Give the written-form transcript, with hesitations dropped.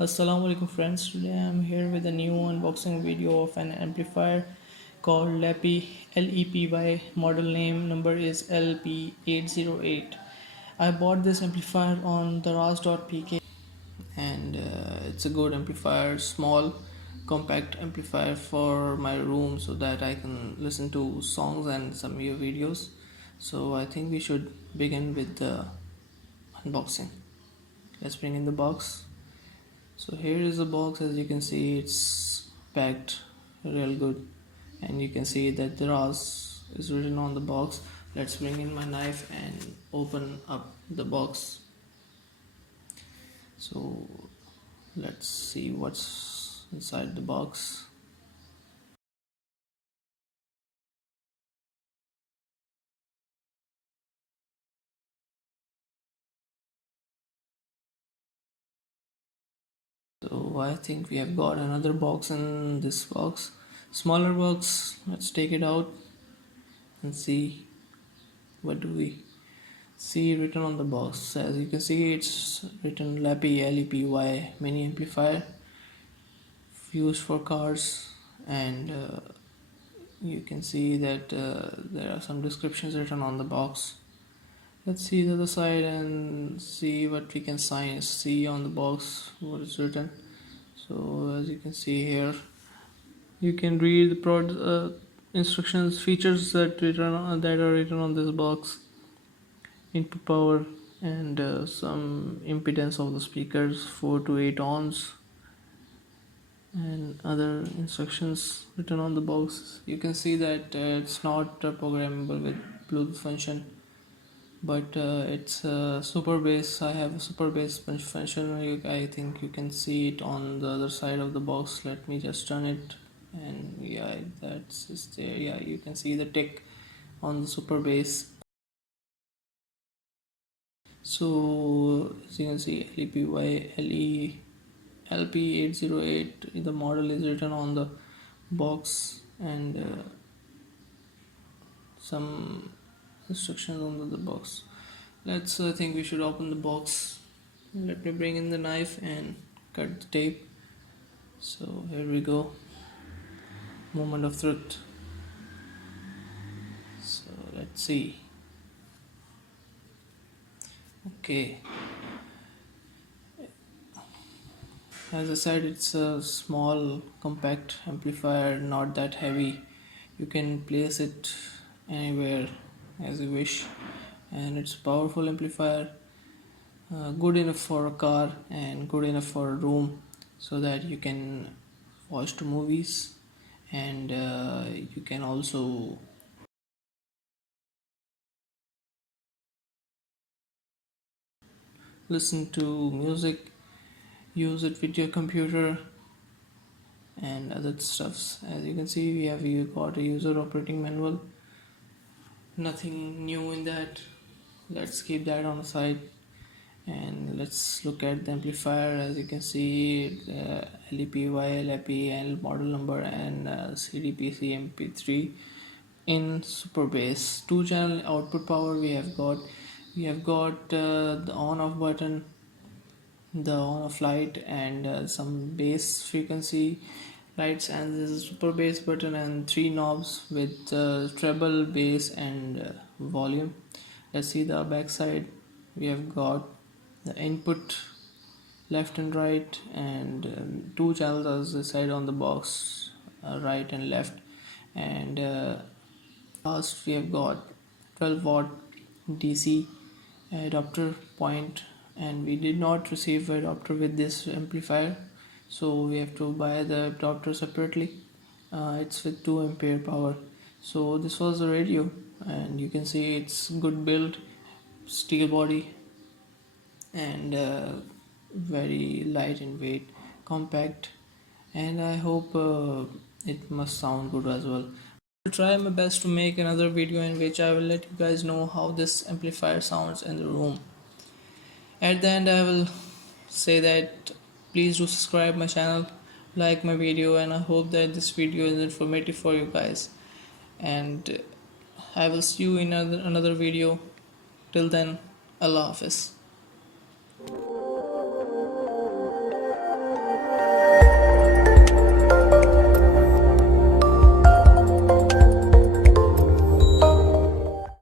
Assalamu alaikum friends. Today I'm here with a new unboxing video of an amplifier called Lepy Lepy. Model name number is LP808. I bought this amplifier on Daraz.pk and it's a good amplifier, small compact amplifier for my room so that I can listen to songs and some videos. So I think we should begin with the unboxing. Let's bring in the box. So here is the box. As you can see, it's packed real good, and you can see that Daraz is written on the box. Let's bring in my knife and open up the box. So let's see what's inside the box. So I think we have got another box in this box, smaller box. Let's take it out and see what do we see written on the box. As you can see, it's written Lepy Lepy mini amplifier used for cars, and you can see that there are some descriptions written on the box. Let's see the other side and see what we can see on the box what is written. So as you can see here, you can read the instructions, features that are written on this box: input power and some impedance of the speakers, 4 to 8 ohms, and other instructions written on the box. You can see that it's not programmable with Bluetooth function, but it's super bass. I have a super bass function. I think you can see it on the other side of the box. Let me just turn it, and yeah, that's just there. Yeah, you can see the tick on the super bass. So as you can see, LP808, the model is written on the box, and some instructions on the box. Let's I think we should open the box. Let me bring in the knife and cut the tape. So here we go, moment of truth. So let's see. Okay, as I said, it's a small compact amplifier, not that heavy. You can place it anywhere as you wish, and it's a powerful amplifier, good enough for a car and good enough for a room, so that you can watch the movies, and you can also listen to music, use it with your computer and other stuffs. As you can see, you got a user operating manual, nothing new in that. Let's keep that on the side, and let's look at the amplifier. As you can see, Lepy and model number, and CDPC MP3 in super bass. 2-channel output power we have got the on off button, the on off light, and some bass frequency lights, and this is super bass button, and 3 knobs with treble, bass, and volume. Let's see the back side. We have got the input left and right, and 2 channels as I said on the box, right and left, and last we have got 12-watt DC adapter point, and we did not receive adapter with this amplifier, so we have to buy the adapter separately. It's with 2 ampere power. So this was the radio, and you can see it's good build, steel body, and very light in weight, compact, and I hope it must sound good as well. I'll try my best to make another video in which I will let you guys know how this amplifier sounds in the room. At the end, I will say that please do subscribe my channel, like my video, and I hope that this video is informative for you guys, and I will see you in another video. Till then, Allah Hafiz.